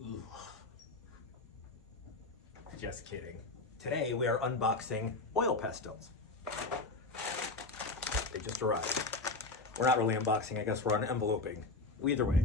Ooh. Just kidding. Today we are unboxing oil pastels. They just arrived. We're not really unboxing, I guess we're enveloping. Either way.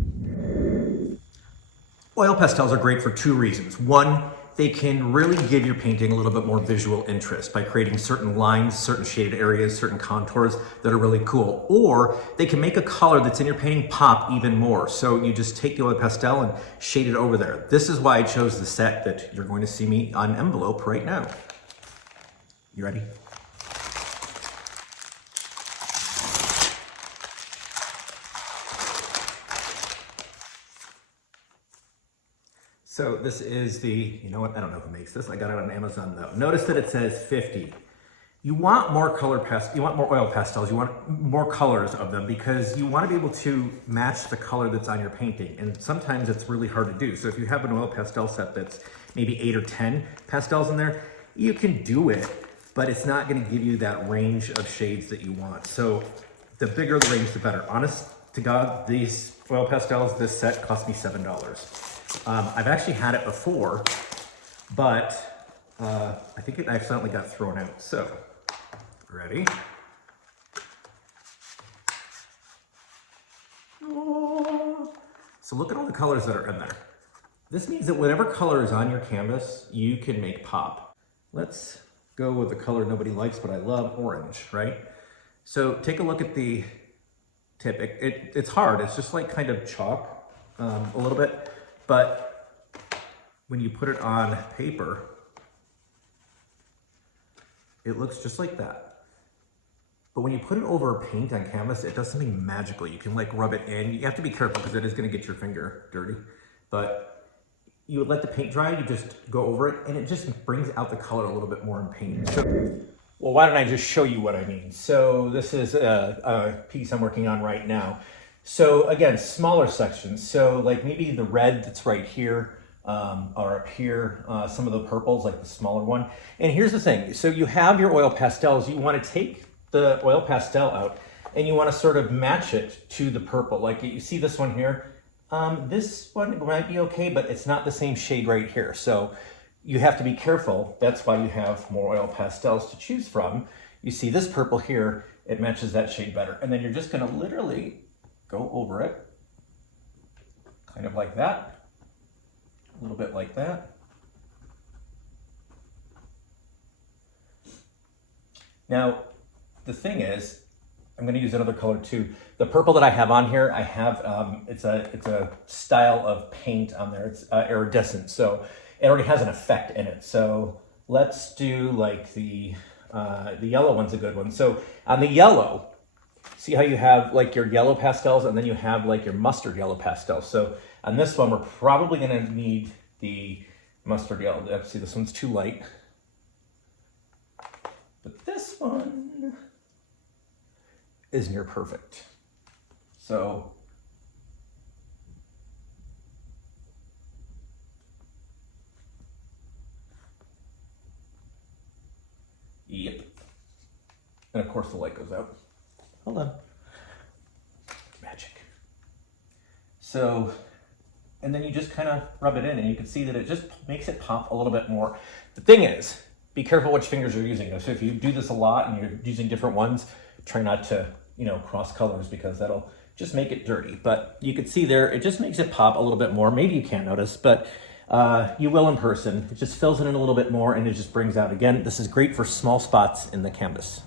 Oil pastels are great for two reasons. One, they can really give your painting a little bit more visual interest by creating certain lines, certain shaded areas, certain contours that are really cool. Or they can make a color that's in your painting pop even more. So you just take the oil pastel and shade it over there. This is why I chose the set that you're going to see me on envelope right now. You ready? So this is the, you know what, I don't know who makes this. I got it on Amazon though. Notice that it says 50. You want more you want more oil pastels, you want more colors of them because you want to be able to match the color that's on your painting. And sometimes it's really hard to do. So if you have an oil pastel set that's maybe 8 or 10 pastels in there, you can do it, but it's not going to give you that range of shades that you want. So the bigger the range, the better. Honest to God, these oil pastels, this set cost me $7. I've actually had it before, but I think it accidentally got thrown out. So, ready? Oh. So look at all the colors that are in there. This means that whatever color is on your canvas, you can make pop. Let's go with the color nobody likes, but I love, orange, right? So take a look at the tip. It's hard. It's just like kind of chalk a little bit. But when you put it on paper, it looks just like that. But when you put it over a paint on canvas, it does something magical. You can like rub it in. You have to be careful because it is going to get your finger dirty. But you would let the paint dry, you just go over it, and it just brings out the color a little bit more in paint. So, well, why don't I just show you what I mean? So this is a piece I'm working on right now. So again, smaller sections. So like maybe the red that's right here, or up here, some of the purples, like the smaller one. And here's the thing. So you have your oil pastels, you want to take the oil pastel out and you want to sort of match it to the purple. Like you see this one here. This one might be okay, but it's not the same shade right here. So you have to be careful. That's why you have more oil pastels to choose from. You see this purple here, it matches that shade better. And then you're just going to literally go over it, kind of like that, a little bit like that. Now, the thing is, I'm going to use another color too. The purple that I have on here, I have, it's a style of paint on there. It's iridescent, so it already has an effect in it. So let's do like the yellow one's a good one. So on the yellow, see how you have like your yellow pastels and then you have like your mustard yellow pastels. So on this one, we're probably going to need the mustard yellow. See, this one's too light. But this one is near perfect. So yep. And of course the light goes out. Hold on. Magic. So, and then you just kind of rub it in and you can see that it just makes it pop a little bit more. The thing is, be careful which fingers you're using. So if you do this a lot and you're using different ones, try not to, cross colors because that'll just make it dirty. But you can see there, it just makes it pop a little bit more. Maybe you can't notice, but you will in person. It just fills it in a little bit more and it just brings out, again, this is great for small spots in the canvas.